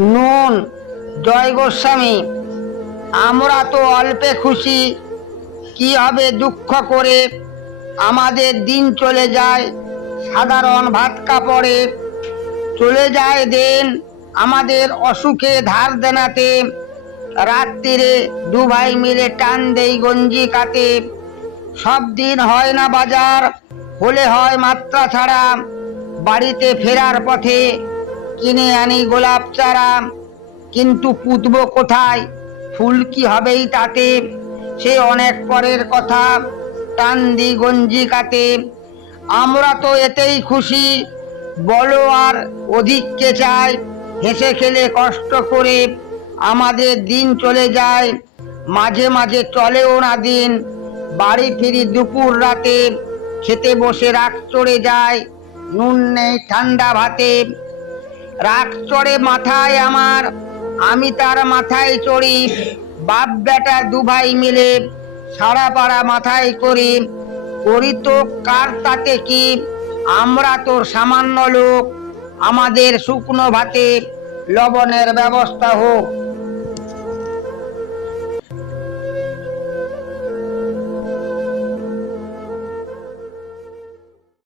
নুন। জয় গোস্বামী। আমরা তো অল্পে খুশি, কি হবে দুঃখ করে? আমাদের দিন চলে যায় সাধারণ ভাত কাপড়ে। চলে যায় দিন আমাদের অসুখে ধার দেনাতে। রাত্রিরে দু ভাই মিলে টান দেই গঞ্জি কাটে। সব দিন হয় না বাজার, হলে হয় মাত্রা ছাড়া। বাড়িতে ফেরার পথে কিনে আনি গোলাপ চারা। কিন্তু পুঁতব কোথায়, ফুল কি হবেই তাতে? সে অনেক পরের কথা, টান দি গঞ্জি কাটে। আমরা তো এতেই খুশি, বলো আর অধিক কে চায়? হেসে খেলে কষ্ট করে আমাদের দিন চলে যায়। মাঝে মাঝে চলেও না দিন, বাড়ি ফিরি দুপুর রাতে। খেতে বসে রাগ চড়ে যায়, নুন নেই ঠান্ডা ভাতে। রাগ চড়ে মাথায় আমার, আমি তার মাথায় চড়ি। বাপ বেটা দু ভাই মিলে সারা পাড়া মাথায় করি। করি তো কার তাতে কি, আমরা তো সামান্য লোক। আমাদের শুকনো ভাতে লবণের ব্যবস্থা হোক।